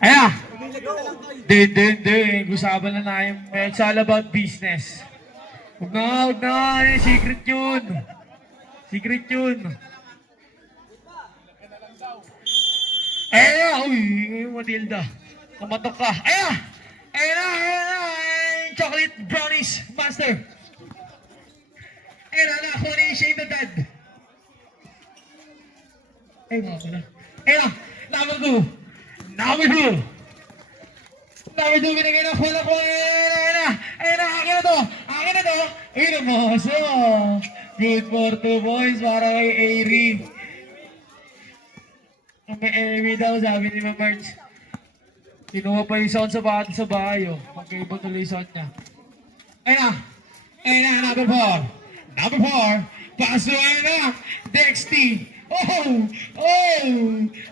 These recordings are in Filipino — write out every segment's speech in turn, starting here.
Ayan! Hindi. Usapan na namin. It's all about business. Huwag na. Secret yun. Secret yun. Ayan! Uy, Matilda. Kamatok ka. Ayan! Ayan! Chocolate brownies master. Ayan na. Ako na yung shade na dad. Ay, mga pala. Ayan! Number 2. Number 2, binigay na pula ko. Ayan na, akin na to. Ayan mo, so. Good for 2 points para kay Airy. Ang may Airy daw, sabi ni Ma'am March. Kinuha pa yung sound sa bahay, oh. Magkaiba tuloy yung sound niya. Ayan na, number 4. Paso, ayan na. Dexty. Oh!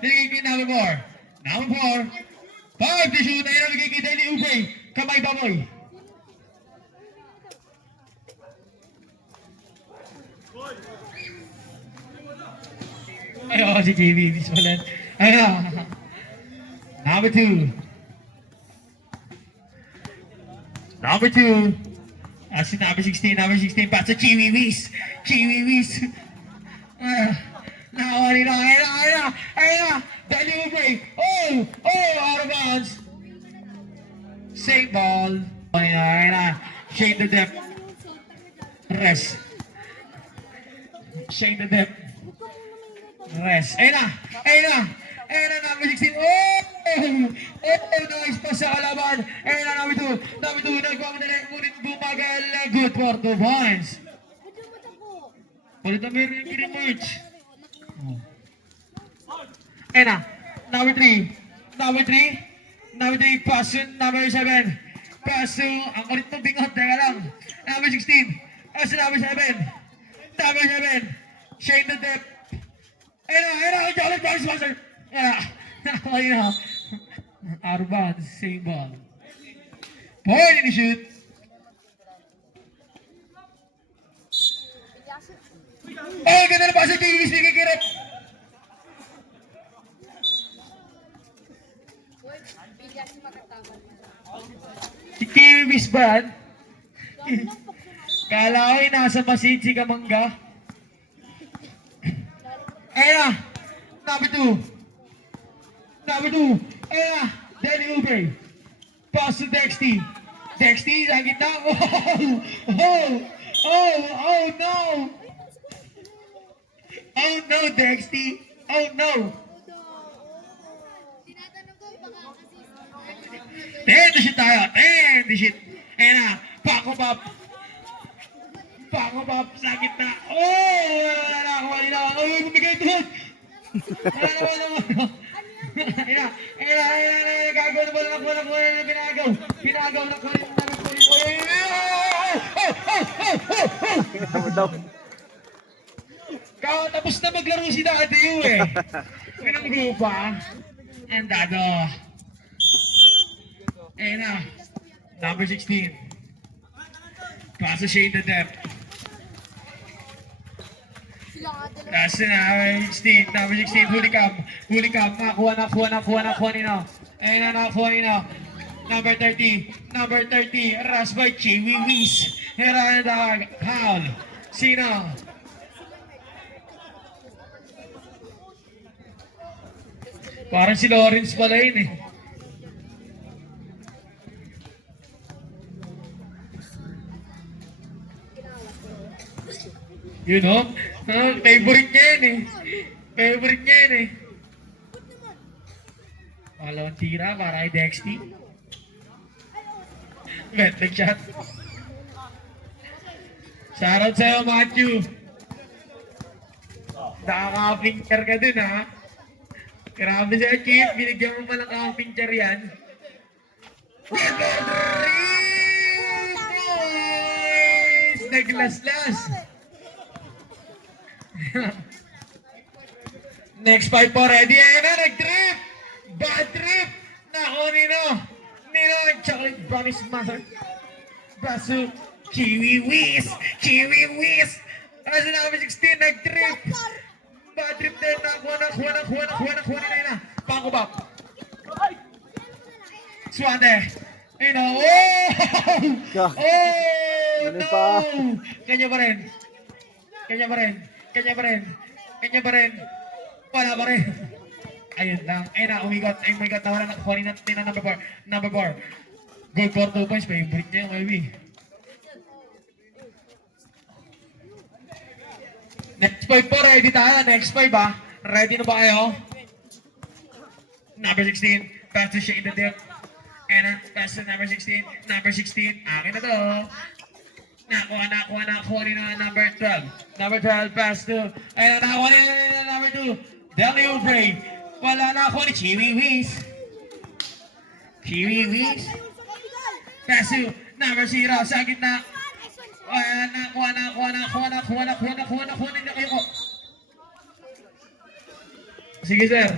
Nagiging kay number 4. Number 4. 5 to shoot. Ayan na, nagiging kay Danny Ubay. Kamay baboy. Ay, si JB. Bismalan. Ayan na. Number 2. Si number 16. Pass to Chiwi-Wis. Ayan na. Danny Ubay. Out of bounds. Save ball. Ayan na. Shade the depth. Rest. Ayan na. Number 16. Nice pass sa kalaban. Ayan na, number 2. Nagmamadali. Ngunit bumagal. Good for 2 points. Palit na meron yung kini-merch. Ayan na. Number 3. Pass yun. Number 7. Pass to. Ang kulit ng bingot. Teka lang. Number 16. Pass to number 7. Shade the depth. Ayan na. Chocolate bounce master. Ayan na. Arban. Same ball. Point in the shoot. Ganda na pass sa TV. Speaking kirap. Si Kiwi Bisbad. Kala ko'y nasa Masid si Kamangga. Ayan na. Number 2. Ayan na. Danny Ubay. Pass to Dexty. Sa gitna. Oh no, Dexty. Oh no. 10 to shoot tayo. Ayan na. Pack up sa gitna. Wala na ako. Bumigay doon. Ayan na. Gagawa na pinagaw. Pinagaw na kulit. Tapos na maglaro si Dado eh. Pinang grupa. And Dado. Ayan na. Number 16. Pass to Shane the depth. Pass to number 16. Huli kam. Nakuha nino. Ayan na, nakuha nino. Number 30. Rush by Chiwi-Wis. Hera na foul. Sino? Parang si Lawrence pala yun eh. You know? Favorite niya yun eh. Palawang tira para kay Dexty. Vetleg shot. Shoutout sa'yo, Matthew. Nakaka-pincher ka dun, ha? Grabe sa'yo, Chief. Binigyan mo palang ka-pincher yan. Naglaslas. Next 5 po, ready? Ayan na, nag-trip! Bad trip! Nako, Nino, chocolate brownies master. Braso, Chiwi-Wis! Ano sa namin 16, nag-trip! Bad trip din, nakuha na, Swante. You know, oh! Oh! Ano pa? No! Kanya pa rin. Kanya pa rin. Kanya pa rin. Kanya pa rin. Wala pa rin. Ayun lang. Ayun na, umigot. Oh my God, nawala na kukunin natin na number 4. Number 4. Goal for 2 points. Favorite niya yung LB. Next 5 po, ready tayo. Next 5 ah. Ready na ba kayo? Number 16. Pass to Shane the dip. And pass to number 16. Number 16. Akin na to. Nakuha ni na number 12. Number 12 pass to. Ayun, nakuha ni na number 2. Deli Oubre. Wala na ako ni Chiwi Wiz. Chiwi Wiz. Pass to number 0 sa gitna. Nakuha ninyo kayo ko. Sige sir.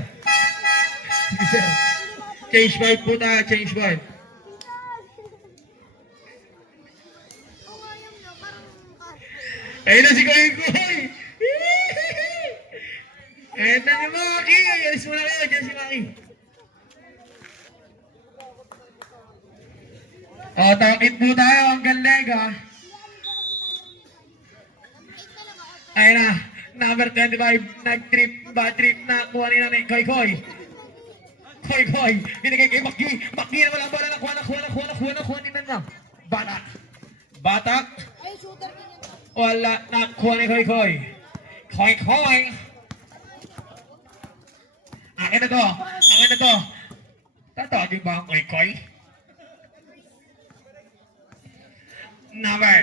Sige sir. Change vibe po tayo, change vibe. Ayun na si Koy Koy. Ayun na si Maki. Alis mo na kayo, dyan si Maki. O, takit po tayo hanggang leg ha. Ayun na, number 25, nag-trip, bad trip na kuha nila ni Koy Koy. Koy Koy, binigay kay Maki. Maki na walang bola, nakuha nila na. Batak. Wala, nakuha ni Koy Koy. Koy Koy. Akin na to. Tatawagin ba ang Koy Koy? Number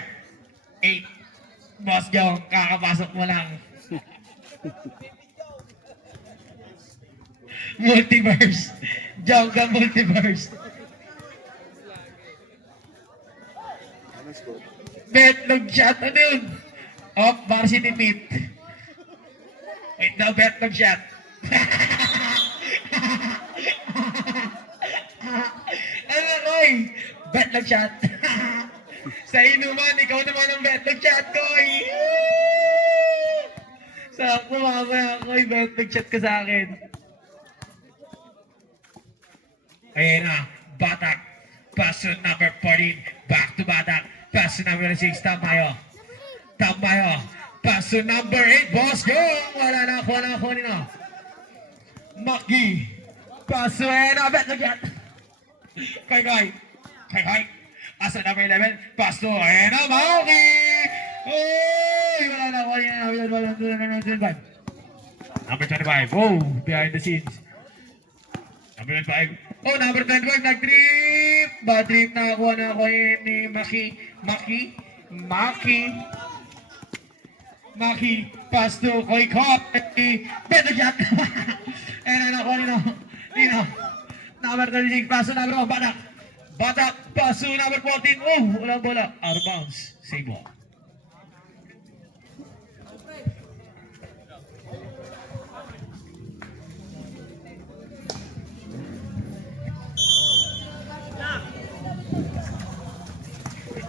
8. Boss Jong, kakapasok mo lang. Multiverse. Jong ka multiverse. Betlog shot. Ano yun? Oh, varsity pit. Wait daw, betlog shot. Ano, Koy? Betlog shot. Sa inuman, ikaw naman ang betlog shot, Koy. Sakto mamaya, Koy. Betlog shot ka sa akin. Ayan na, Batak. Pass to number 14. Back to Batak. Pass to number 6. Tamayo. Pass to number 8. Boss Jong. Wala na ako nino. Maki. Pass to betlog shot. Koy. Pass to number 11. Pass to Maki. Oh, wala na ako nino. Number 25. Oh, behind the scenes. Number 25. Oh, number 25, nag-trip! Bad trip na ako ni Maki. Pass to Koy Koy. Beto shot! And ako nino. Number 36, pass to number 1, Batak, pass to number 14. Oh, walang bola. Out of bounds. Save ball.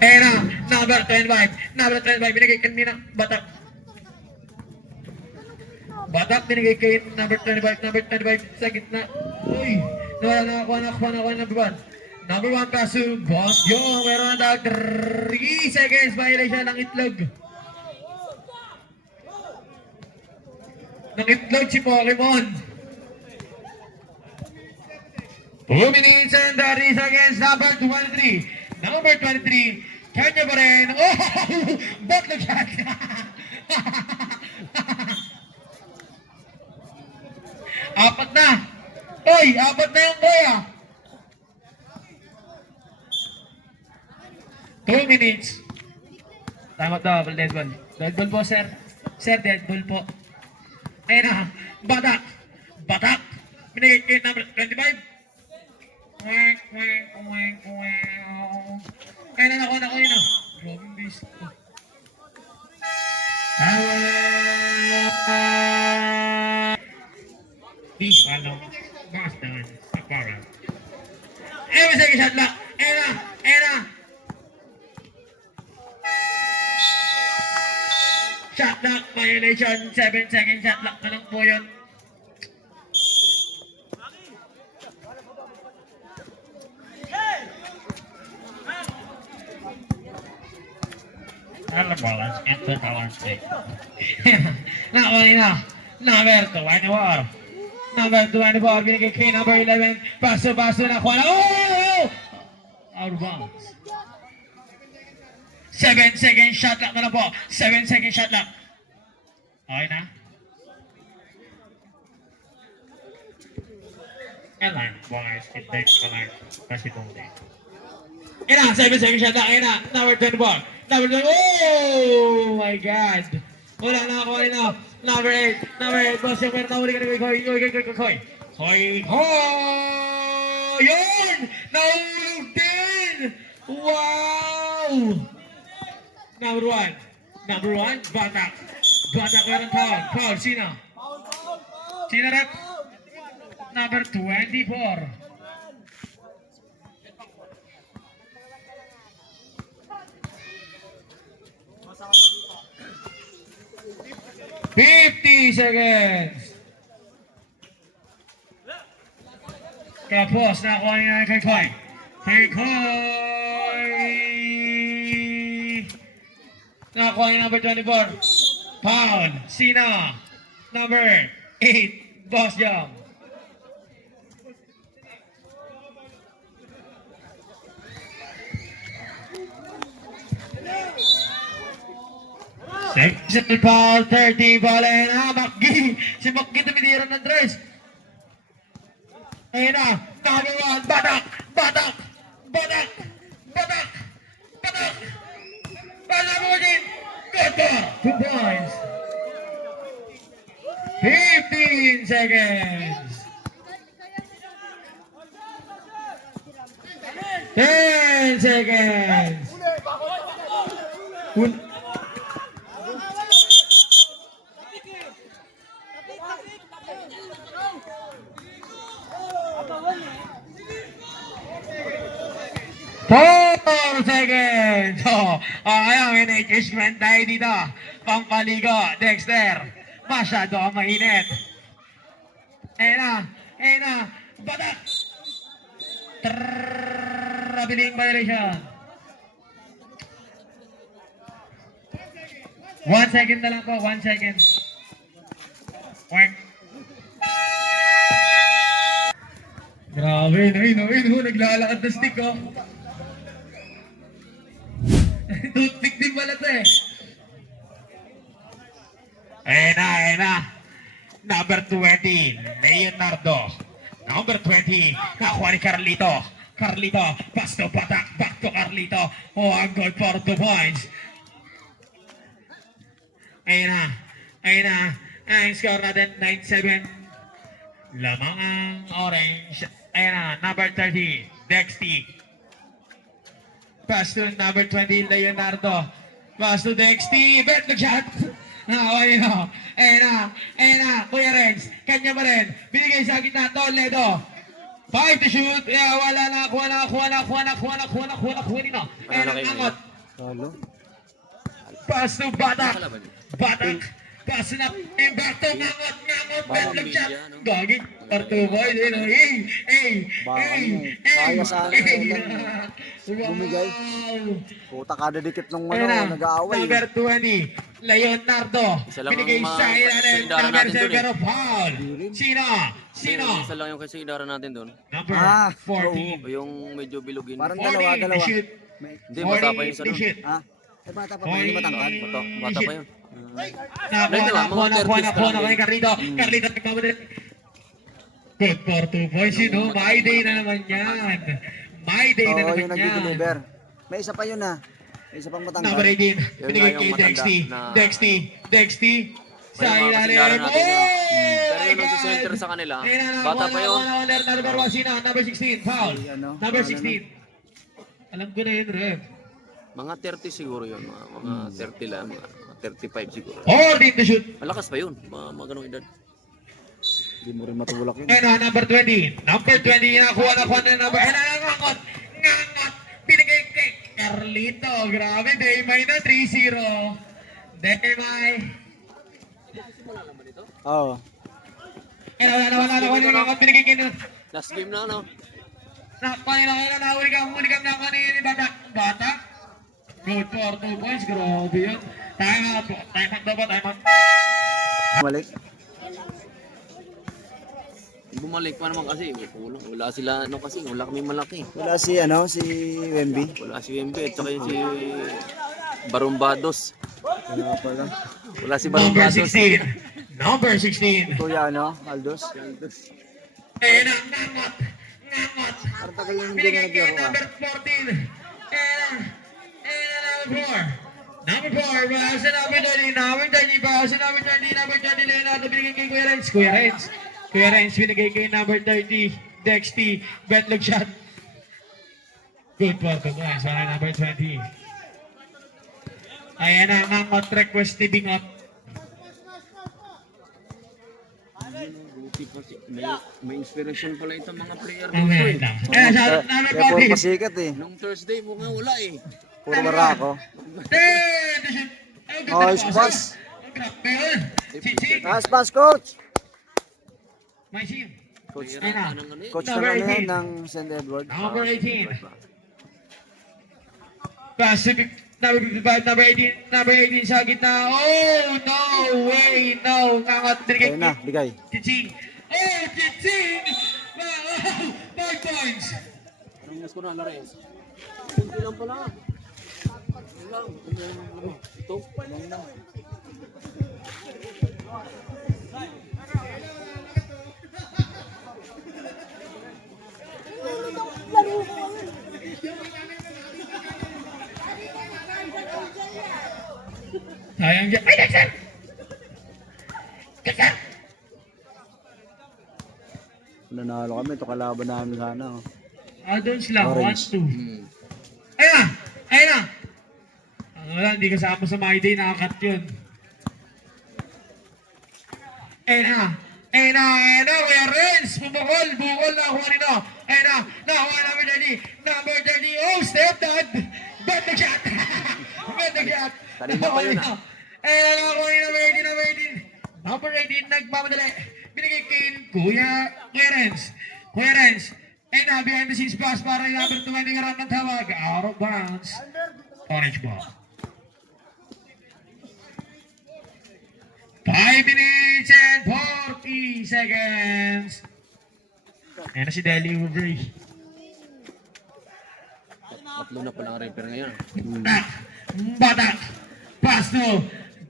Ayan na, number 25, binigay kanina, Batak, binigay kay number 25 sa gitna. Uy, nawala na ako, number 1. Number 1 pass to Boss Jong, meron na 3 seconds violation ng itlog. Si Pokemon. 2 minutes and 30 seconds, number 23. Number 23, kanya pa rin. Oh! Betlog shot! Apat na! Oy! Apat na yung boya! 2 minutes. Tama to, dead ball. Dead ball po, sir. Sir, dead ball po. Ayun na, Batak! Binigay kay number 25. Kaya na ako yun ah. Robin Beast. Beast, ano? Boston. Akbara. Ayun, sige, shot lock. Ayun na. Shot lock violation. 7 second shot lock na lang po yun. balance into balance stick. Nakuha na. Number 24. Number 24, binigay kay number 11. Paso-paso na kuha na. Oh! Out of bounds. 7-second shot clock na lang po. 7-second shot clock. Okay na? Kailan, boys, it takes the line. Kasi kung din. Ayan na, 7-second shot clock. Ayan na, number 24. Number 24. Oh my God. Wala na ako, ayun na. Number 8. Number 8. Boss, yung meron na huli ka na kay Koy. Yun! Nahulog din! Wow! Number 1. Number 1, Batak. Batak meron foul. Foul, sino? Sino rep? Number 24. $50 seconds. Tapos, nakuha niya kay Koy. Nakuha niya number 24. Pound. Sina. Number 8. Boss Jam. Sexual foul, 30 ball, ayun na, Makgi. Si Makgi tumitira ng dress. Ayun na, number 1, Batak. Batak. Batak. Batak. Batak. Batak mo din. Good 2 points. 15 seconds. 10 seconds. Four seconds. Ayun, engagement tayo dito. Pampaligo, Dexter. Masyado ang mainit. Ayun na. Batak. Trrrrrabiling violation. 1 second na lang po, 1 second. Work. Grabe, naglalakad na stick, oh. Toothpick din pala ito, eh. Ayun na. Number 20, Leonardo. Number 20, nakuha ni Carlito. Pass to Batak, back to Carlito. Oh, ang goal for 2 points. Ayun na. Ang score natin, 9-7. Lamang ang orange. Ayun na, number 30, Dexty. Pass to number 20, Leonardo. Pass to Dexty. Bet the shot. Ayun na. Kuya Renz, kanya pa rin. Binigay sa gitna, Toledo. 5 to shoot. Wala na. Kuha na. Ayun ang angot. Pass to Batak. Pass na. Back to Ngangot. Bet the shot. Gagi. Parto boy. Kaya sa bumigay. Puta kada dikit nung nag-aaway. Number 20, Leonardo. Binigay sa ilalim. Number 0, foul. Sino? Isa lang yung kasi idara natin doon. Number 40. Yung medyo bilugin. Parang 40, dalawa. shoot. Hindi, bata pa yung isa doon. Shoot. Bata pa, hindi matangkad. Bata pa yun. Nakuha kay Carlito. Carlito nagmamadali. Good for 2 points yun, oh. My day na naman yan. Yung nag-deliver. May isa pa yun, ha. May isa pang matangkad. Number 18, binigay kay Dexty. Sa ilalim. Pero yung nag-center sa kanila, bata pa yun. Number 1, number 16, foul. Number 16. Alam ko na yun, Rev. Mga 30 siguro yun. Mga 30 lang. Mga 35 siguro. Holding to shoot. Malakas pa yun. Mga ganong edad. Hindi mo rin matulak yun. Number 20. Number 20, nakuha na number. Ngangot. Binigay kay Carlito. Grabe, Daymay na 3-0. Daymay. Oo. Wala. Binigay kay Last game na, no? Nahuli ka na kanina ni Batak. Good for 2 points. Grabe yun. Time out po. Time out daw ba? Time out. Balik. Bumalik pa naman kasi, kulang. Wala sila, ano kasi, wala kami malaki. Wala si, ano, si Wemby. Wala si Wembe, at saka yung si Barumbados. Wala pala. Wala si Number Barumbados. 16. Number 16. Kuya, ano, Aldos. And nangot. Nangot. Parang tagal yung hindi na Binigay kay naglaro ah. number 14. And number 4. Number 4. Basa number 20. Number 20. Basa number 20. Number 20. Leonardo binigay kay Kuya Renz. Kuya Renz. Kuya Renz binigay kay number 30. Dexty. Betlog shot. Good for 2 points. Para number 20. Ayan ang nangot request ni Bingot. Buti kasi, may inspiration pala itong mga player Ang dito meron eh. lang. Ayan, sa number Kaya puro 40. pasikat eh. Nung Thursday, mukhang wala eh. Puro barako. Nice pass. Nice pass, coach. My team. Coach, Ayun na. ano eh. Coach Number na ano 18. yan ng St. Edward. Number 18. Pacific. Number 55. Number 18. Number 18 sa gitna. Oh, no way. No. Nangat. Ayun na, bigay. Chiching. Oh, Chiching. Wow. 5 points. Anong mas ko na, Lores? Kunti lang pala. Yun lang. Ito. Yun lang. Sayang dyan. Ay, Dexter! Dexter! Nanalo kami, ito kalaban namin sana. Oh. Adons lang. 1, Orange. 2. Hmm. Ayun na! Ayun na! Wala, hindi kasama sa my day, nakakat yun. Ayun na! Ayun na! Ayun na! Kuya Renz! Bumukol! Bukol na! Kuha nito! Ayun na! Nakuha number 30! Number 30! Oh! Step dad! Bet the shot! Bet the shot! Kanina pa yun, ah. Ayun na! Nakuha ni number 18! Number 18! Number 18! Nagmamadali! Binigay kay Kuya Renz! Kuya Renz! Ayun na! Behind the scenes pass para yung number 20 karoon ng tawag. Out of bounds. Orange ball. 5 minutes and 40 seconds. Ayan na si Deli Ubri. Tatlo na pala ang repair ngayon. Batak. Batak. Pass to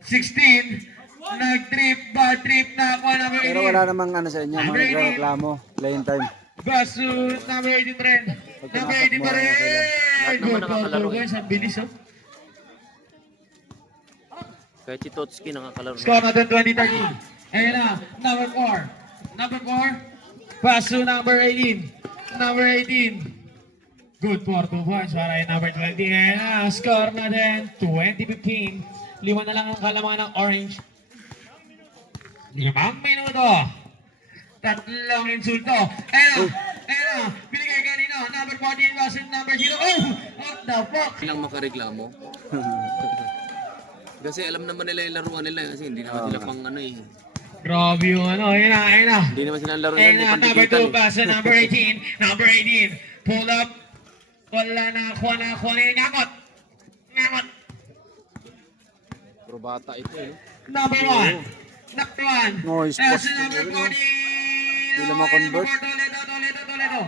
16. Nag-trip. Bad trip na ako na Pero wala namang ano sa inyo, mga nagreklamo. Playing time. Pass to number 18 rin. Number 18 pa rin. Lahat naman nakakalaro eh. Ang bilis oh. Kahit si Totski nakakalaro. Score natin 20-30. Ayan na, number 4. Number 4. Pass to number 18. Number 18. Good for 2 points para yung number 20. Ayan na, score natin 20-15. 5 na lang ang kalamangan ng orange. 5 minuto. Tatlong insulto. Ayan na, binigay kanino. Number 14 versus number 0. Oh, what the fuck? Ilang makareklamo. Kasi alam naman nila yung laruan nila kasi hindi naman sila pang ano eh. Grabe yung ano, ayan na. Hindi naman sila laro Ayan yan, na, hindi number 2 pandikitan eh. pass to number 18. Number 18. Pull up. Wala na, kuha na yung ngamot. Ngamot. Puro bata ito eh. Number 1. Number 1. Nice Pass pass. to number 40. Hindi na ma-convert. Toledo.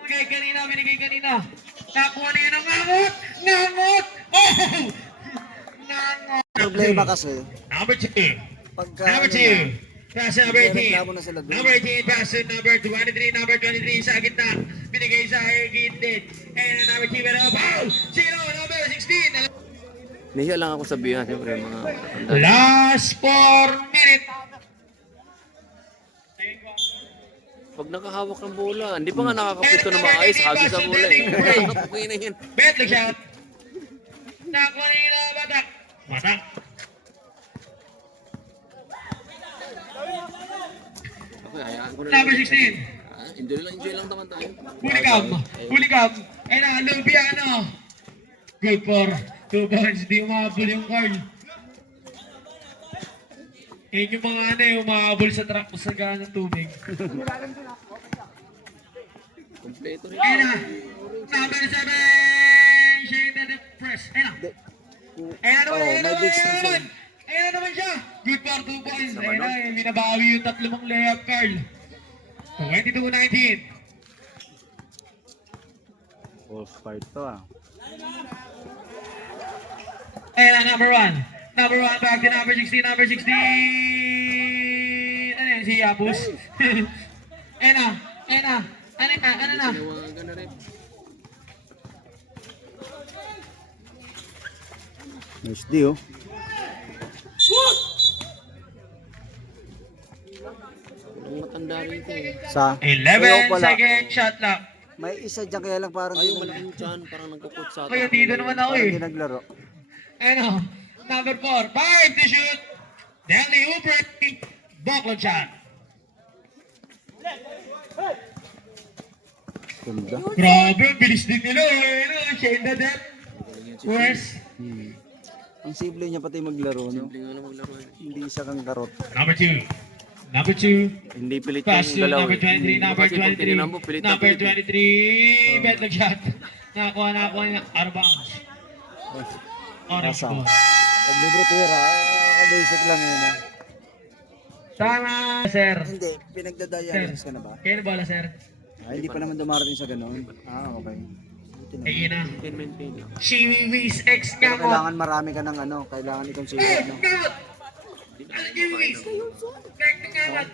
Binigay kanina. Nakuha na yun ang ngamot. Ngamot. Oh! Ngamot. Problema kasi, Number 2. pagka Number ano na, 2. Pass to number 18. reklamo na sila doon. Number 18, pass to number 23. Number 23 sa gitna. Binigay sa gitna. And number 2, pero foul! Zero, number 16. Nahiya lang ako sabihan siyempre mga tanda. Last 4 minutes. Pag nakahawak ng bola, hindi pa nga nakakapito na maayos, hagi sa bola eh. Okay na yan. Bet the shot. Nakuha na yun ang batak. Batak. Okay, hayaan ko na Number 16. Enjoy lang naman tayo. Hulikam. Ayun na, Lubiano. Good for 2 points. Di umabol yung card. Yan yung mga ano yung umabol sa truck sa gaan ng tubig. Kompleto rin. Ayun na. Number 7. Shane the press. Ayan na. Ayan na naman, Oh, ayan na may big naman, stretch ayan na yun. naman. Ayan na naman siya. Good for 2 points. Ayan na, binabawi yung 3 mong layup, Carl. 22-19. False fight to ah. Ayan na, number 1. Number 1, back to number 16, number 16. Ano yan, si Yapus? Ayan na, ayan na. Ano na, ano na? Tinawagan na rin. Nice D oh. Ang matanda rin ito eh. Sa 11 pala. second shot clock. May isa dyan kaya lang parang Ay, hindi yung malaking chan, parang nagkukot sa Kaya dito naman ako parang eh. hindi naglaro. Ano? Number 4, 5 to shoot. Delhi Ubre, backlog shot. Ganda. Grabe, ang bilis din nila eh. Ano, shade na depth. Where's Ang simple niya pati maglaro no. Simple nga lang maglaro eh. Hindi siya kang karot. number 2? Number 2. Hindi pilit Pass to yung galaw number eh. 23, number Kasi pag 23. tininan mo, pilit na Number pilit. 23, backlog shot. Nakakuha niya. Out of bounds. Orange Asa? ball. Pag libre tira, basic lang yun eh. Tama, sir. Hindi, pinagdadialysis ka na ba? Kaya na bola, sir. Ah, hindi pa naman dumarating sa ganun. Ah, okay. Buti naman. Ayun na. Maintain lang. Chiwis X Pero nga mo. kailangan marami ka ng ano, kailangan i-consider no. Ano Chiwis? Back to kamat.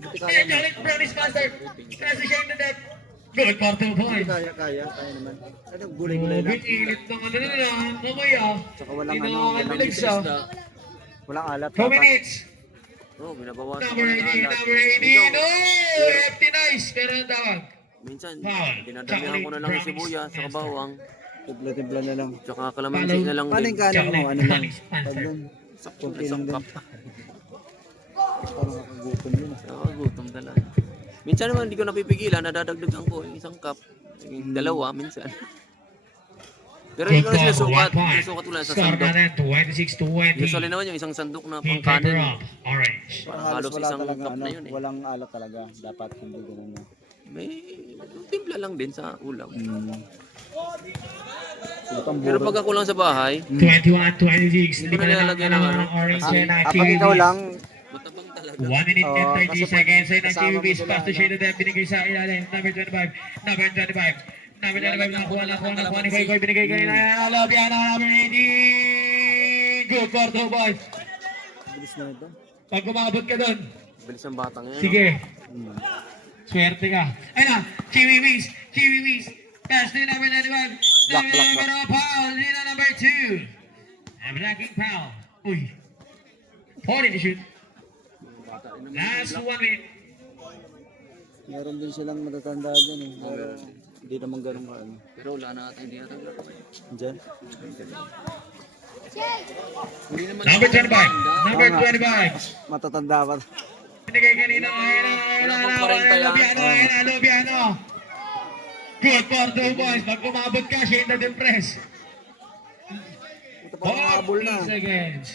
Buti Kaya kaya mo. Jalik Brownies Master. Kasi siya yung depth. Good for 2 Buti points. kaya naman. Ano, gulay-gulay lang. Init ng ano na lang. Kamay ah. Tsaka walang ano, Inakakalbilag siya. walang alat. 2 minutes. Oo, binabawasan Number ko ng 18, alat. number 18. Oh, empty nice. Pero ang tawag. Minsan, Foul. dinadamihan ko na lang yung sibuyas sa bawang. Timpla-timpla na lang. Tsaka kalamansi na lang Paano din. yung kanin mo? Ano lang? Chocolate. Pag doon, kunti lang din. Sakap. Parang nakagutom yun. Gutom talaga. Minsan naman hindi ko napipigilan, nadadagdagan ko yung isang cup. Yung dalawa, minsan. Pero hindi ko na sila sukat. Sinusukat ko lang sa Score sandok. natin, 26-20. Usually naman yung isang sandok na Team paper pangkanin. up, orange. Parang Halos halos wala isang talaga cup ano, na yun eh. walang alat talaga. Dapat hindi ganun na. May timpla lang din sa ulam. Lutang Pero buro. pag ako lang sa bahay, 21-26. Hindi ko na nilalagyan ng ano. Orange yan na Kapag ikaw lang, matabang talaga. 1 minute and Oo, 30 kasi pag seconds ay kasama mo nag-QBs sila, pass to ano? shade of depth binigay sa ilalim. Number 25. Number 25. Number 25 nakuha ni Koy binigay kanina. Lobiano number 18. Good for 2 boys. bilis na ito. Pag umabot ka doon, Bilis ang batang yan. sige. Swerte ka. Ayun na, Chiwi Wiz. Pass to number 95. Block. Number Paul, Lina number 2. And blocking Paul. Uy. 40 to shoot. Last 1 minute. Meron din silang matatanda dyan eh. Pero hindi naman ganun ka ano. Pero wala na ata, hindi ata. Dyan. Hindi naman. Number 25. Number Oo nga. 25. Matatanda pa. Binigay kanina. Wala pang 40 yan. Lobiano. Good for 2 boys. Pag umabot ka, shade na din press. Ito pa habol na. 40 seconds.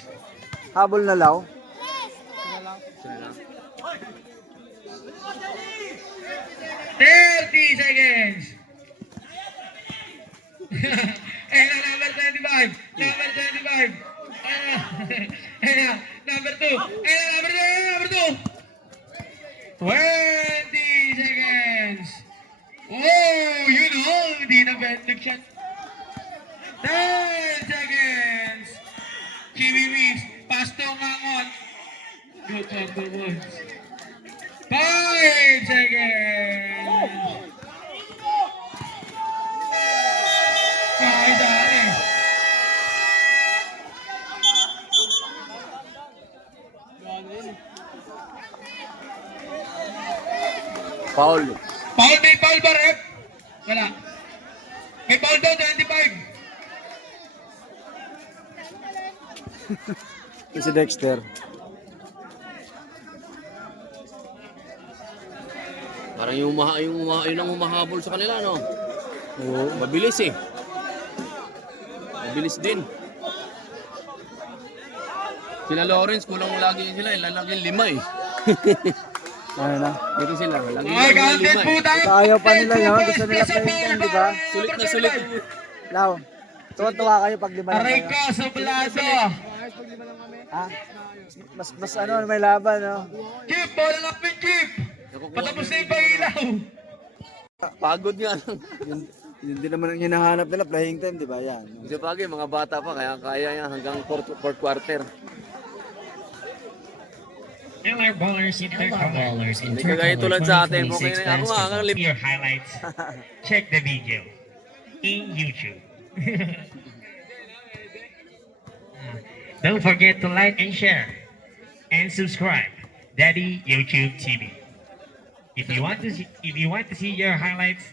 Habol na law. Sila lang. 30 seconds. Ayun na, number 25. Number 25. Ayun na, number 2. Ayun na, number 2. 20 seconds. Oh, you know, hindi na bending shot. 10 seconds. Chiwi Wiz, pass to Mangon. Good for 2 points. 5 seconds. Kahit dali. Paul. Paul, may foul ba, rep? Wala. May foul daw, 25. Ito si Dexter. Parang yung ang humahabol sa kanila, no? Oo. Mabilis eh. Mabilis din. Sila Lawrence, kulang lagi sila. Lalagyan 5 eh. Ano na? Dito sila. Lagi Ay, counted 5 po eh. tayo. Ayaw pa nila 10 yun. points Gusto nila plus a play foul time, na di ba? foul. Sulit na sulit. Law. Tuwa-tuwa kayo pag lima lang Aray kayo. ko, sublado. Ha? Mas ano, may laban, no? Chip, bola lang pin, Chip. Patapos na yung pangilaw. Pagod nga lang. Yun din naman ang hinahanap nila, playing time, di ba? Yan. Isa bagay, mga bata pa, kaya yan hanggang fourth quarter. LR ballers, intercaballers, Hindi kagaya tulad sa atin, okay 2026 na ako nga, ang basketball. Your highlights. Check the video in YouTube. Don't forget to like and share and subscribe Daddy YouTube TV. If you want to see your highlights,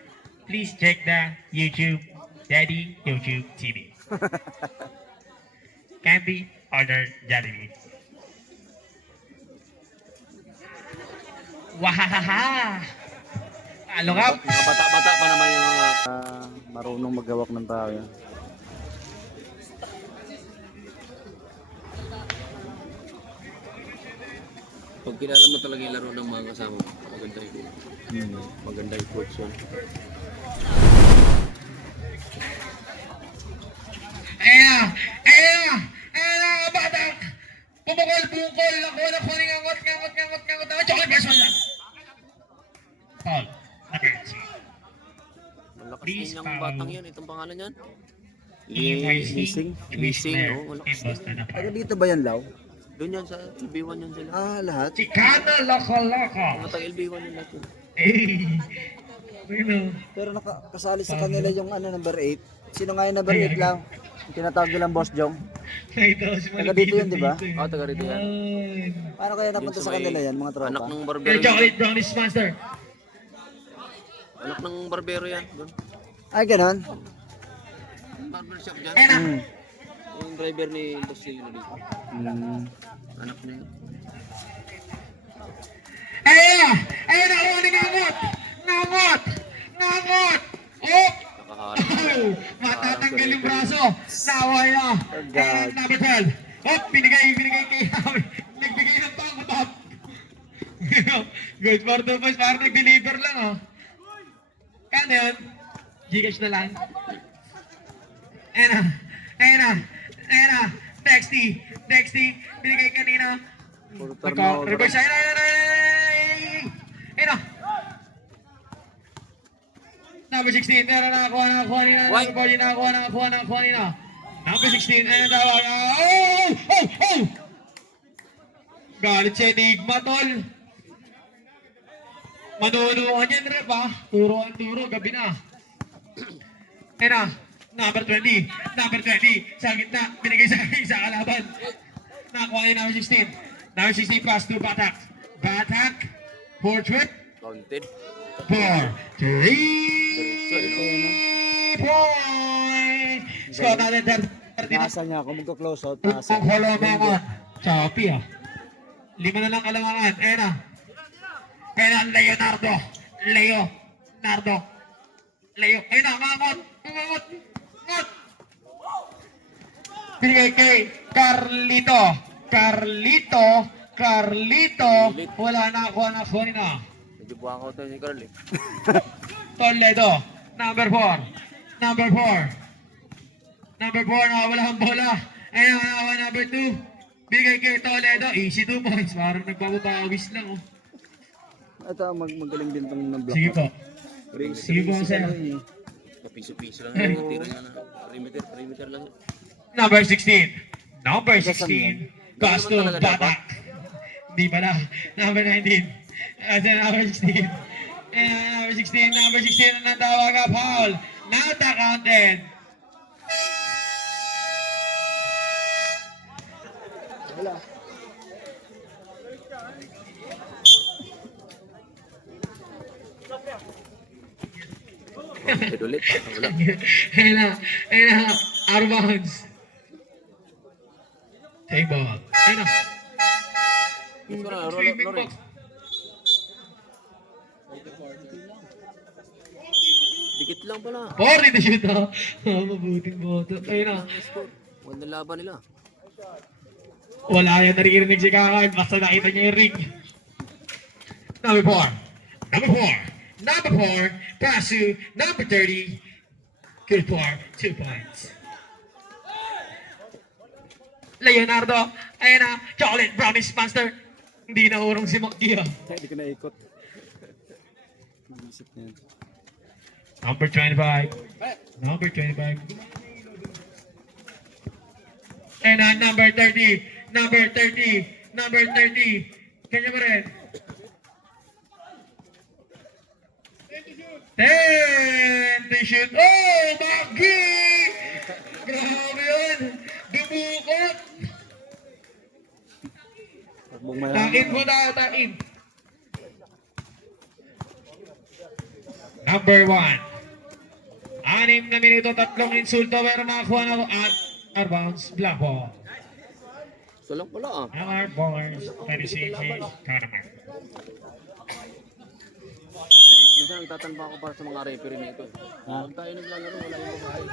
please check the YouTube Daddy YouTube TV. Candy order Jollibee. Wahahaha! Talo ka! Mga bata-bata pa naman yung mga... Marunong maghawak ng tao yan. Pag kilala mo talaga yung laro ng mga kasama mo, maganda yung maganda yung coach yun. Ayan na! Ayan na, batak! Pumukol, bungkol, nakuha, ngangot, chocolate brush mo lang. Paul, Naberti. Malakas Please din yung follow. batang yan, itong pangalan yan. Missing? Missing, oh, malakas din. Taga dito ba yan, Lau? Doon yan sa LB1 yan sila. Lahat? Chicana, loko-loko. Mga taga LB1 yan lahat yun. Eh, bueno. Pero nakasali sa kanila yung number 8. Sino nga yung number 8, Lau? Yung tinatawag nilang Boss Jong. Taga dito yun, di ba? Oo, taga rito yan. Paano kaya napunta Yun sa sa may kanila yan, mga tropa? Anak ng Pero barbero. chocolate brownies monster. Anak ng barbero yan. Doon. Ay, ganon? Barbershop dyan. Ayan na. Yung driver ni Boss Lino dito. Anak na yun. Ayan na! Ayan na! Kuha ni ngangot! Ngangot! Oh! Nakakaharap. Matatanggal yung braso. Naway na. Ayan, number 12. Oh, binigay kay Hawi. Nagbigay ng pang-top. Good for the boys. Parang nag-deliver lang, oh. Kano yun? Gcash na lang. Ayan na. Dexty. Binigay kanina. Reverse. Ayan na. Number 16, nakakuha nila. Number 40, nakakuha nila. Number 16, ayan ang tawag. Oh! Galit si Enigma, tol. Manunuhan yan, rep, ha? Turo, gabi na. Ayan na. Number 20. Sa gitna, binigay sa kalaban. Nakakuha niya number 16. Number 16 pass to Batak. Portrait. Counted. 4, 3 points! Score natin 30 na. Nasa niya ako, magka-close out. Nasa. Ang halamangan. Choppy, ah. 5 na lang kalamangan. Ayan na. Leonardo. Ayun na, ngangot. Pinigay kay Carlito. Wala na ako na phone na. Medyo buwang ako ito ni Carl eh. Toledo. Number 4, nakawala ang bola. Ayun, nakawa number 2. Bigay kay Toledo. Easy 2 points. Parang nagbabawis lang, oh. Ito, magaling din itong block. Sige po. Sige po, sir. Piso-piso lang yung tira niya na. Perimeter lang. Number 16. Gasto Batak. Di pala. Number 19. Number 16. Number 16 ang tawag ka, foul. Not accounted. Wala. Head ulit. Wala. Ayun na. Out of bounds. Take ball. Ayun na. Ito na, Sweeping Lawrence. box. Dikit lang pala. 40 na shoot, ha? Mabuting boto. Ayun na. Wala laban nila. Wala yan naririnig si Kakan. Basta nakita niya yung ring. Number 4. Pass to number 30. Good for 2 points. Leonardo. Ayan na, chocolate brownies monster. Hindi na urong si Maki. Hindi ko naikot. Mag-isip niya. Number 25. Number 25. And number 30. Number 30. Number 30. Kanya mo rin. 10 to shoot. Oh, Maki! Grabe yun. Dumukot. Takbong Tain mo na, tain. Number 1. 6 na minuto, 3 insulto, pero nakakuha na ako at outbounds, black ball. So lang pala ah. LR Ballers, 36 Panama. Minsan nagtatanong ako para sa mga referee na ito. Pag tayo naglalaro, wala yung babae.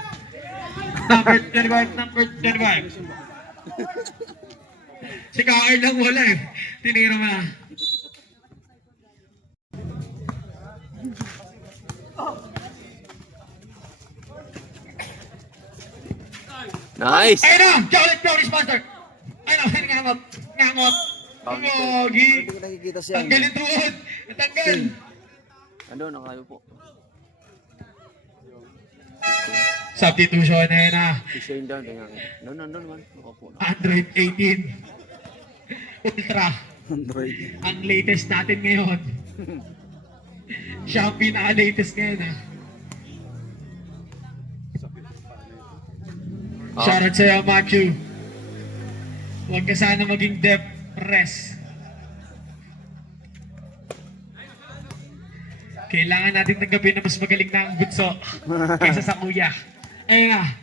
Number 25, number 25. Si Kaar lang wala eh. Tinira mo na. Nice! Ayun na! Chocolate Brownies Monster! Ayun na, ngangot. Ngangot. Pogi. Hindi ko nakikita siya. Tanggal yung tuhod. Tanggal. Ano, nakayo po. Substitution na yun na. Si Shane down, kaya nandun naman. Nakapo na. Android 18. Ultra. Android. Ang latest natin ngayon. Siya ang pinaka-latest ngayon ah. Shoutout sa'yo, Matthew. Huwag ka sana maging depressed. Kailangan natin tanggapin na mas magaling na ang bunso kaysa sa kuya. Ayun na.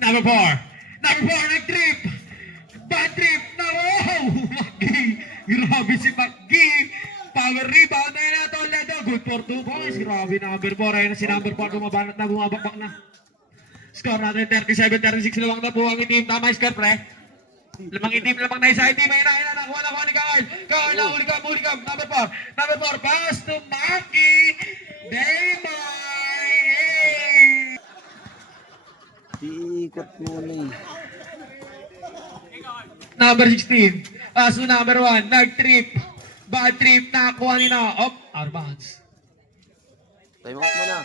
Number 4. Number 4, nag-trip. Bad trip. No! Maki. Grabe si Maki. Power rebound. Ayun na, Toledo. Good for 2 points. Grabe number 4. Ayun na si number 4. Bumabanat na, bumabakbak na. Score natin 37-36. Lamang na po ang itim. Tama yung score, pre. Lamang itim, lamang na isa itim. Ayun na, nakuha ni Carl. Carl na, huli ka. Number 4. Number 4, pass to Maki. Damay! Iikot muna eh. Number 16. Pass to number 1. Nag-trip. Bad trip. Nakakuha nila. Op, out of bounds. Time out mo na.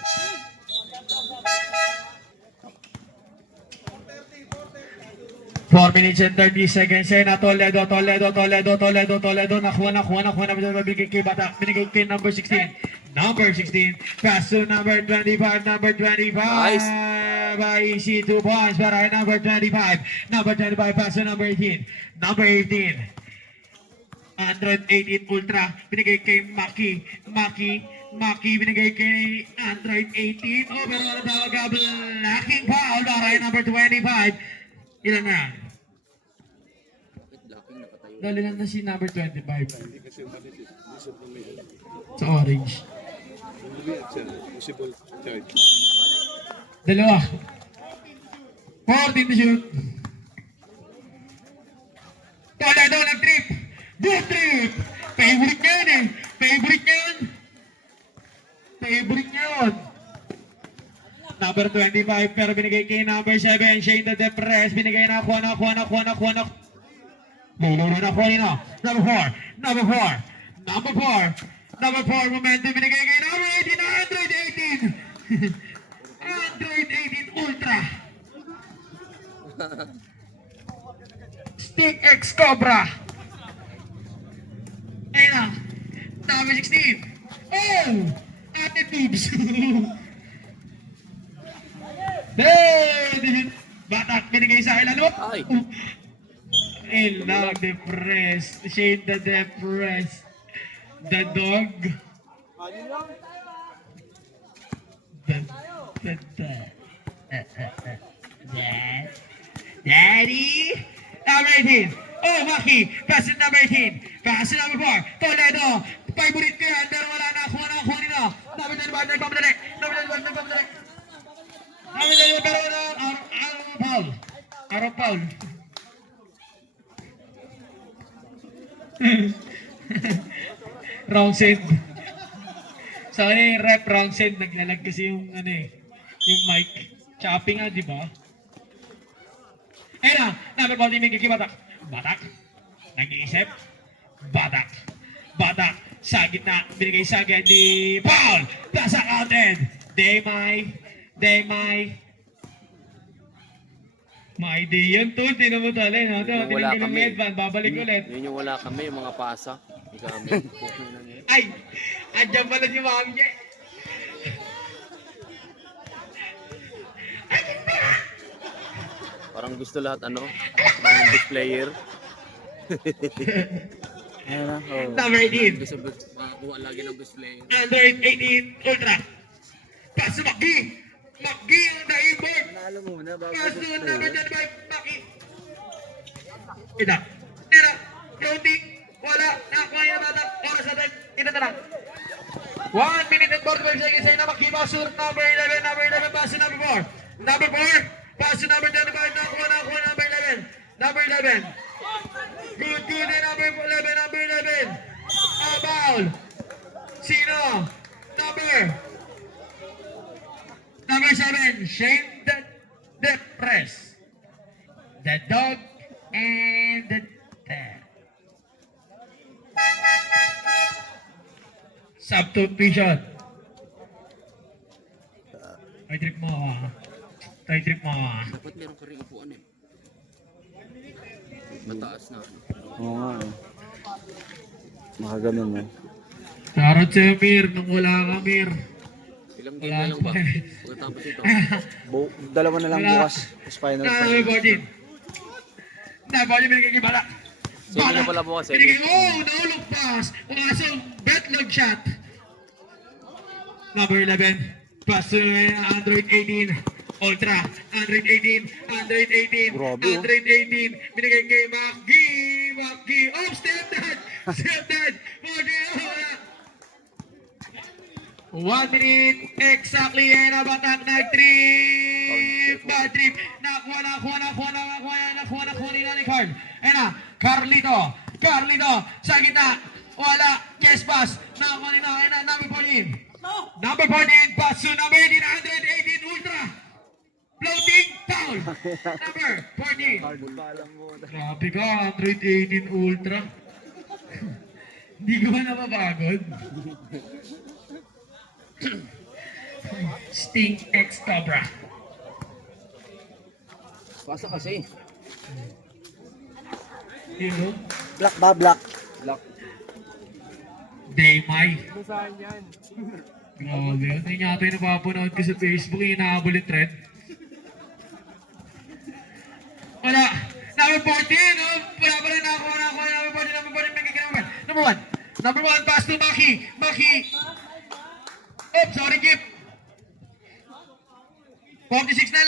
4 minutes and 30 seconds. Ayun na, Toledo. Nakuha na. Binigay kay Bata. Binigay kay number 16. Number 16. Pass to number 25. Number 25. Nice. By easy 2 points. Para number 25. Number 25. Pass to number 18. Number 18. Android 18 Ultra. Binigay kay Maki. Maki binigay kay Android 18. Oh, pero ano tawag? Blocking foul. Para number 25. Ilan na? Dali lang na si number 25. Sa orange. Dalawa. 14 to shoot. Toledo nag-trip. Good trip. Favorite niya yun eh. Favorite niya yun. Number 25 pero binigay kay number 7. Shane the Depress. Binigay na. Nakuha na. Number 4. Momentum binigay kay number 18. Android 18. Android 18 Ultra. Stick X Cobra. Ayun na. Number 16. Oh! Ate Tubes. Batak binigay sa akin. Ano? Ay. Ilang depressed. Shade the depressed. The dog. Daddy. Number 18. Oh, Maki. Pass it number 18. Pass it number 4. Toledo. Favorite ko yan. Pero wala na. Kuha nila. Number 25. Nagpapadali. Pero wala. Araw Paul. Round set. Sa akin yung rep round set. Naglalag kasi yung yung mic. Chopping nga, di ba? Ayun na. Number 14. May kikibatak. Batak. Nag-iisip. Batak. Batak. Sa gitna. Binigay sa agad ni Paul. Nasa counted. Demay. May di yan tol. Di na mo tali. No? Yung wala Tinanggal ng kami. headband. Babalik ulit. Yun yung wala kami, yung mga pasa. Hindi kami. Ay! Andiyan pala si Mami niya. Parang gusto lahat parang best player. Ayun na. Oh. Number 18. Gusto makakuha lagi ng best player. Under 18 Ultra. Pass to Maki. Maki on the inboard. Panalo muna bago Pass to display. number 25 Maki. Ina. Tira. Floating. Wala. Nakakuha yung bata. Oras natin. Ina na lang. 1 minute and 45 seconds ay na Maki. Pass to number 11. Number 11. Pass to number 4. Number 4. Pass to number 25. Nakakuha number 11. Number 11. Good and number 11. Number 11. Foul. Sino? Number 7, Shane the Press. The dog and the dad. Substitution. Ay trip mo ah. Dapat meron ka rin upuan eh. Mataas na. Oo nga eh. Makaganon mo. Shoutout sa Mir nung wala ka Mir. Ilang game na lang ba? Pagkatapos ito. Dalawa na lang Wala. bukas. Tapos final. Nabodin. Binigay kay Bala. So, hindi na pala bukas eh. Binigay, nahulog pass. Kaso, betlog shot. Number 11. Pass to Android 18. Ultra. Android 18. Grabe, oh. Android 18. Binigay kay Maki. Oh, step dad. 1 minute exactly and abatak nag-trip. Bad trip. Nakuha nila ni Carl. Ayan na. Carlito. Sa gitna. Wala. Yes pass. Nakuha nila. Ayan na. Number 14. Pass to number 18. 118 Ultra. Floating foul. Number 14. Grabe ka. 118 Ultra. Hindi ko ba napapagod? Sting X Cobra. Pasa kasi. Hero. Black ba? Black. Daymay. Grabe. Ano yung yata yung napapanood ko sa Facebook yung inahabol yung trend? Wala. Number 14. Wala pala nakakuha. Number 1. Pass to Maki. Oops, sorry, Kip. 46 na,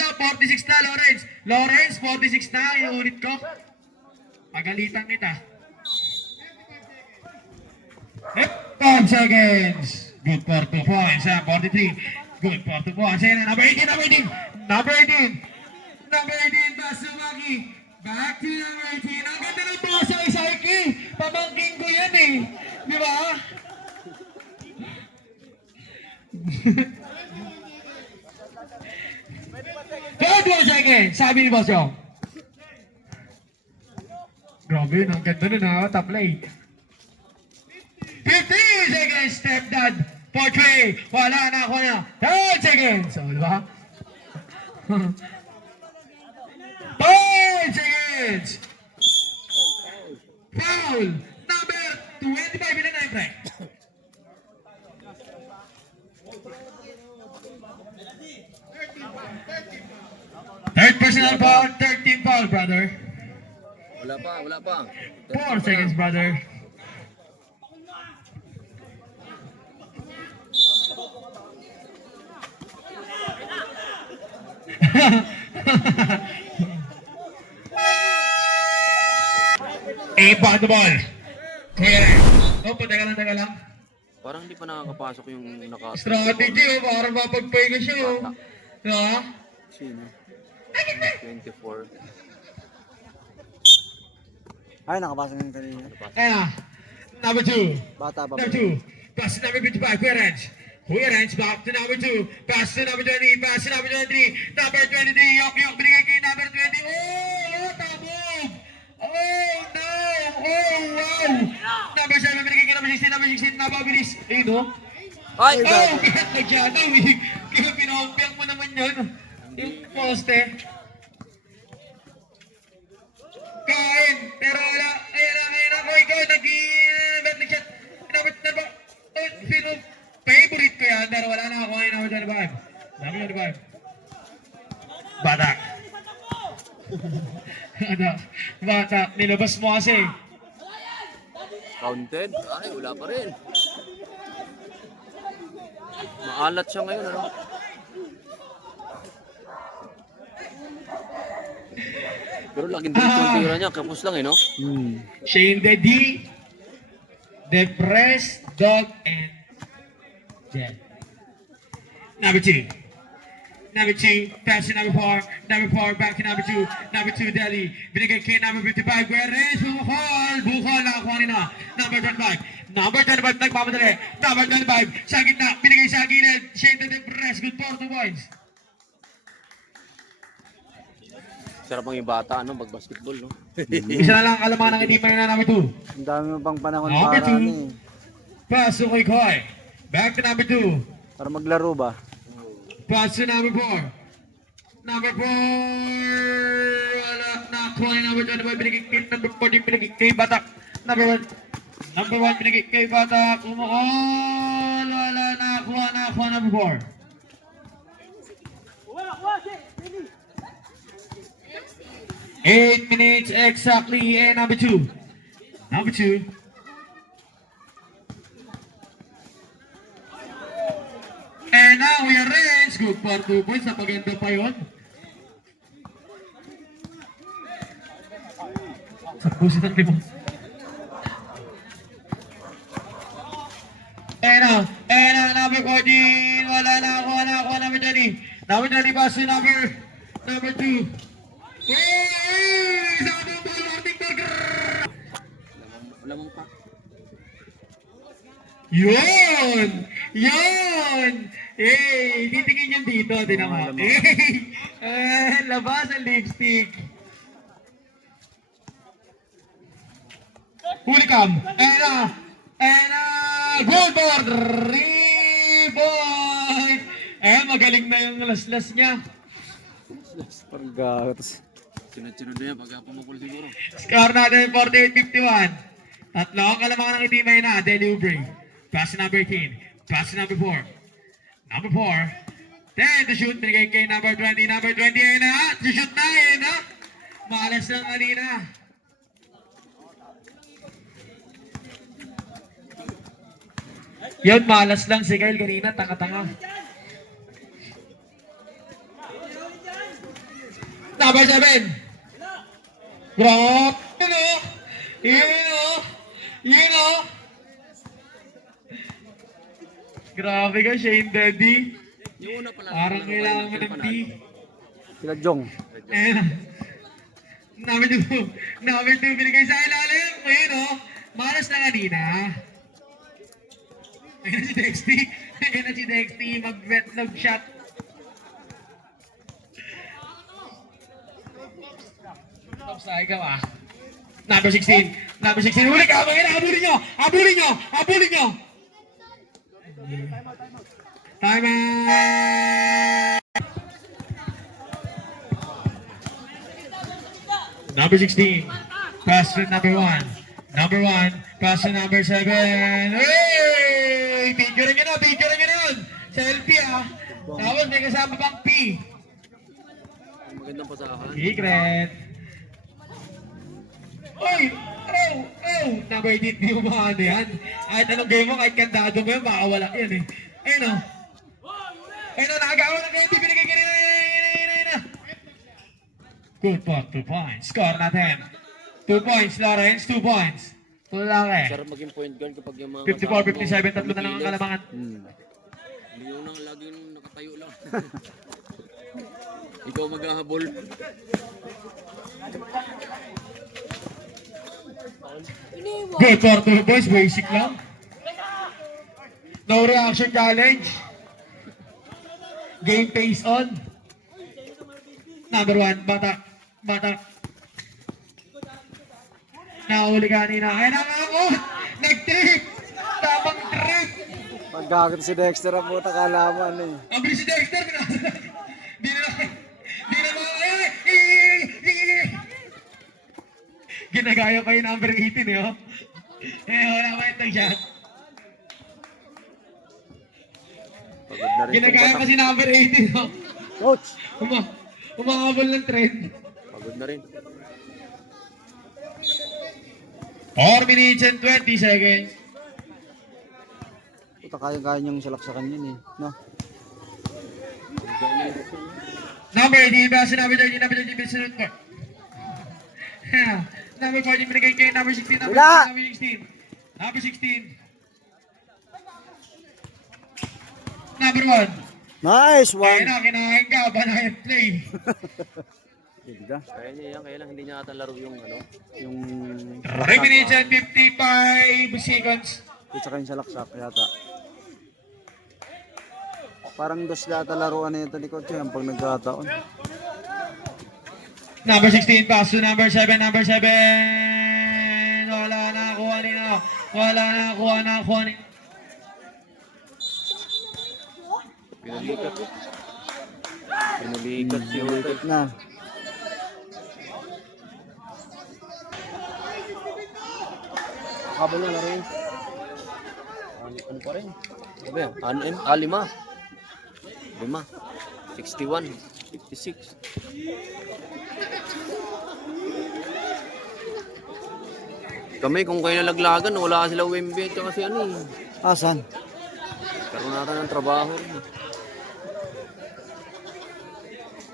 Lawrence, 46 na, yung ulit ko. Pagalitan kita. 5 seconds. Good for 2 points. 43. Good for 2 points. Ayan na, number 18. Pass to Maki. Back to number 18. Ang ganda ng pass sa Isaiki. Pamangking ko yan eh. Di ba? Third 1 second, sabi ni Boss Jong. Grabe, ang ganda nun ha, top play. 15 seconds, step dad, portray, wala na ako na. 10 seconds, so diba? 5 seconds. Foul, number 25 in the 9 play. Third personal foul, 13 foul, brother. Wala pa. 4 seconds, brother. Ipa the ball. Clear. Teka lang. Parang hindi pa nakakapasok yung Strategy, para mapagpahinga siya, Diba? Sino? 24. Ay, nakapasok yung kanina. Ayan. Number 2. Bata pa. Number 2. Pass to number 55. Kuya Renz back to number 2. Pass to number 20. Pass to number 23. Number 23. Yok. Binigay kay number 20. Oh! Tabog! Oh! wow! Number 7, binigay ka number 16, number 16, napabilis. Ayun, no? Ay! Oh, kahit nagyano, eh. Kaya pinaumpiang mo naman yun. Yung poste. Kain, pero wala. Ayun ako, ikaw, nag-batling shot. Dapat, favorite ko yan, pero wala na ako ngayon, number 25. Number 25. Batak. Batak, nilabas mo kasi. Counted? Ay, wala pa rin. Maalat siya ngayon, ano? Pero laking din yung tira niya, kapos lang eh, no? Shane Daddy, Depressed, Dog, and Jet. Number 2. Number 2, pass to number 4. Number 4, back to number 2. Number 2, Delhi. Binigay kay number 55. Guerrez, Bukol. Bukol, nakakuha nila. Number 25. Number 25, nagmamadali. Number 25, sa gitna. Binigay sa gilid. Shane Daddy, Depressed. Good for 2 points. Sarap ang yung bata, ano, mag-basketball, no? Isa na lang ang kalamangan ng itima na number 2. Ang dami mo pang panahon Number para two. ano eh. Pass to Koy. Back to number 2. Para maglaro ba? Pass to number 4. Number 4. Wala. Nakakuha ni number 25. Binigay kay number 40. Binigay kay Batak. Number 1. Number 1. Binigay kay Batak. Umukol. Wala. Nakakuha number 4. 8 minutes exactly. And number 2. Number 2. And now we are range. Good for 2 points. Napaganda pa yun. Sa pusit ang limang. And number 14. Wala na ako. Number 20. Number 20 pass to number 2. Hey! Sabi mo ba yung burger? Wala mong pa. Yun! Eh, titingin yun dito, tinan mo. Labas ang lipstick. Huli kam. Goal for 3 points. Magaling na yung laslas niya. Paggatos. Sunod-sunod na yan, pagka pumukul siguro. Score natin 48-51. Tatlo ang kalamangan ng itimay na, Deli Ubre. Pass to number 18. Pass to number 4. Number 4. 10 to shoot. Binigay kay number 20. Number 20 ay na. To shoot na eh, no? Malas ng kanina. Yun, malas lang si Kyle kanina. Tanga-tanga. Number 7. Drop. You know. Grabe ka, Shane Daddy. Yung una pala. Parang kailangan mo ng T. Sila Jong. Number 2, binigay sa ilalim. Ayun o, malas na kanina. Ayun na si Dexty. Mag-vetlog shot. Tapos na, ikaw ah. Number 16, huli ka. Habulin nyo. Time out. Number 16, pass to number 1. Number 1, pass to number 7. Hey! Picture nyo na. Selfie ah. Tapos may kasama pang P. Magandang pasahan. Secret. Oy! Number 18, di mo maano yan. Kahit anong game mo, kahit kandado mo yan, makawala yan eh. Ayun o. Nakagawa ng ganyan, binigay ka na. Good for 2 points. Score natin. 2 points, Lawrence. 2 points. Tulaki. Sarap maging point guard kapag yung mga 54-57, tatlo na lang ang kalamangan. Hindi yung nang laging nakatayo lang. Ikaw maghahabol. Good for 2 points, basic lang. No reaction challenge. Game face on. Number 1, Batak. Nahuli kanina. Ay, nakakot! Nag-trip! Tamang trip! Pagkakit si Dexter ang puta kalaman eh. Ang bilis si Dexter! Di na ginagaya pa yung number 18 eh, oh. Wala pa itong shot. Pagod na rin itong Ginagaya pa batak. si number 18, oh. Coach! Umakabol ng trend. Pagod na rin. 4 minutes and 20 seconds. Puta kaya-kaya niyang salaksakan yun eh. No? Number 18, basta number 13, number 13, basta sunod ko. Number 14, binigay kay number 16, number Wala! 16, number 16. Number 1. Nice Ayun one! na, kinahin ka, banayad play. Diba? Kaya niya yan, kaya lang hindi niya ata laro yung ano. Yung 3 minutes and 55 seconds. at saka yung salaksak yata. Parang dos yata laruan na ito ni Coach yan pag nagkataon. Number 16, pass to number 7, number 7. Wala na, kuha nila. Wala na, kuha nila. Pinalikat. Pinalikat si Hotel. Ulitit na. Habol na rin. Ano pa rin? Sabi yan, 5. 61, 56. Kami kung kayo nalaglagan, wala sila Wemby at kasi ano eh. Asan? Karoon natin ng trabaho rin.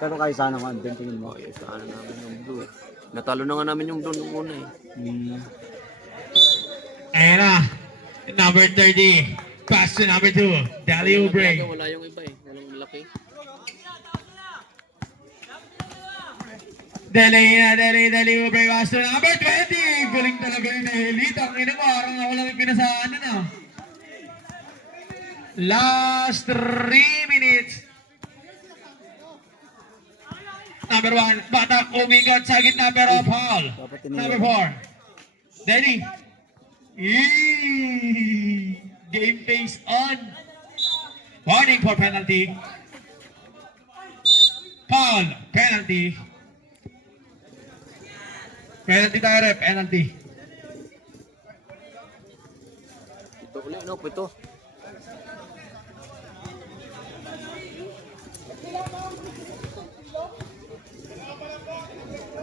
Pero kayo sana nga din tingin mo. Okay, saan namin yung blue eh. Natalo na nga namin yung blue nung una eh. Ayan na. Number 30. Pass to number 2. Dali Ubre. Wala yung iba eh. Walang malaki. Dali Ubre. Pass to number 20. Galing talaga yung Elite. Ang ina mo, parang ako lang yung pinasaan na. Last 3 minutes. Number 1. Batak umigot sa gitna pero foul. Number 4. Dali. Game face on. Warning for penalty. Foul. Penalty. Penalty tayo, ref. Penalty. Ito ulit, no? Ito.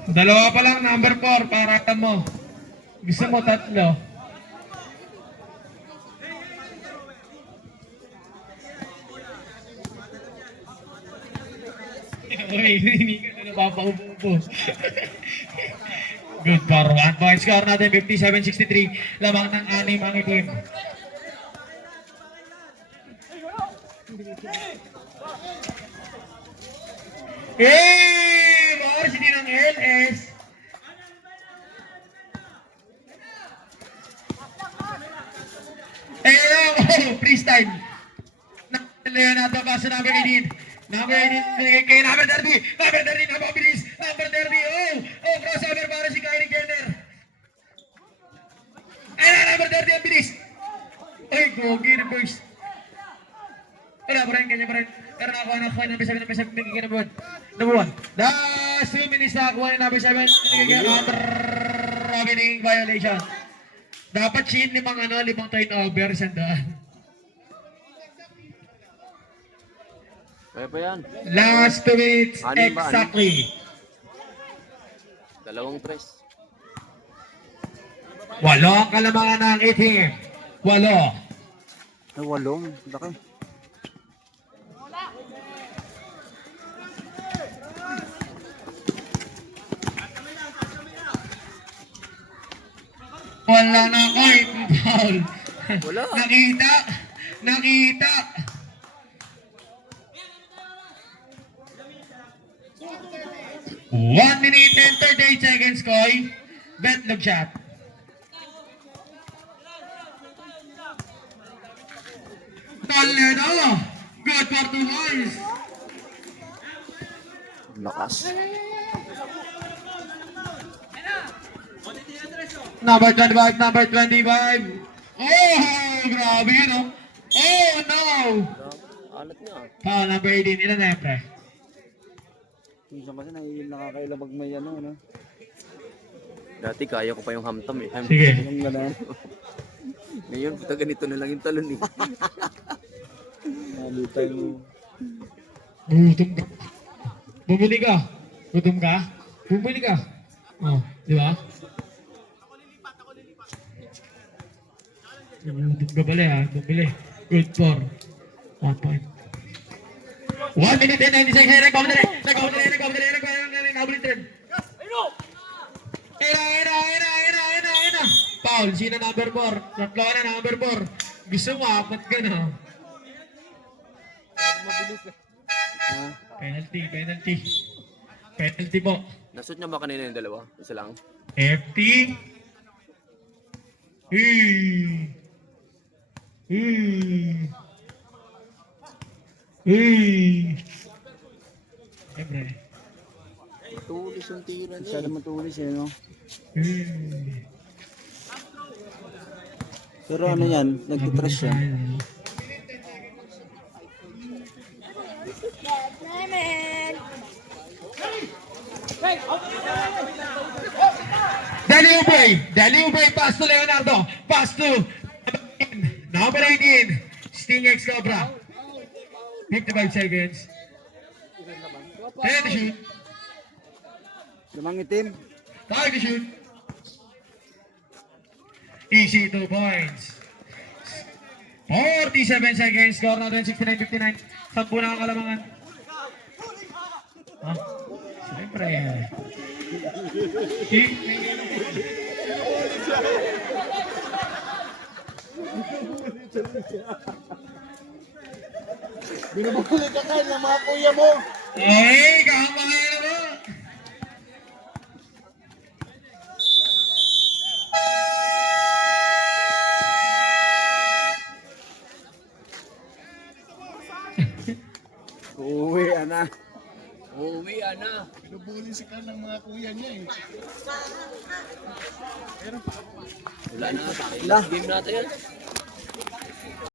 Dalawa pa lang, number 4. Para mo. Gusto mo tatlo. Uy, hindi ka na napapaupo. Good for 1 point. Score natin 57-63. Lamang ng 6 ang itim. Varsity ng LS. Freestyle. Leonardo Paso, number 18. Number 18, kay number 30. Number 30, napabilis. Number 30, crossover para si Kyrie Jenner. Ayun, number 30, ang bilis. Uy, gogi, reverse. Wala pa rin, ganyan pa rin. Pero nakakuha, number 7, bigyan number 1. Number 1. Last 2 minutes nakakuha yung number 7. Robining violation. Dapat siya 5 turnover, sandaan. Kaya pa yan. Last 2 minutes, Anim ba? exactly. 2 tres. 8 ang kalamangan ng itim. 8. Ay, 8. Laki. Wala na kahit foul. Wala. Nakita. 1 minute and 38 seconds, Koy. Betlog shot. Toledo. Good for 2 points. Lakas. Number 25, number 25. Oh, grabe yun, oh. Oh, no. Alat niya. Number 18. Ilan na yan, pre? Minsan kasi nakakailabag may ano, no? Dati kaya ko pa yung hamtam eh. Sige. Yung gano'n. Ngayon, puta ganito na lang yung talon eh. Nalita yung... Gutom ka. Bumili ka. Gutom ka? Bumili ka. Oh, di ba? Gutom ka pala ha. Bumili. Good for 1 point. 1 minute and 90 seconds. Nagkamadali. Nabulitin. Ina. Foul. Sino number 4? Tatlo na number 4. Gusto mo, apat ka na. Penalty po. Nasut niya ba kanina yung dalawa? Isa lang? FT. Siyempre. Matulis yung tira niya. Masyado matulis eh, no? Pero ano yan, nagtitrash siya. Danny Ubray, pass to Leonardo, pass to number 18, Sting X Cobra. 55 seconds. Time to shoot. Lamang itim. Time to shoot. Easy 2 points. 47 seconds, score natin 69-59. 10 na ang kalamangan. Ah, siyempre. Binubuli ka kayo ng mga kuya mo. Ay, kahambahan na mo. Uwi, ana. Uwi, ana. Binubuli si ka ng mga kuya niya eh. Wala na. Last game natin yan.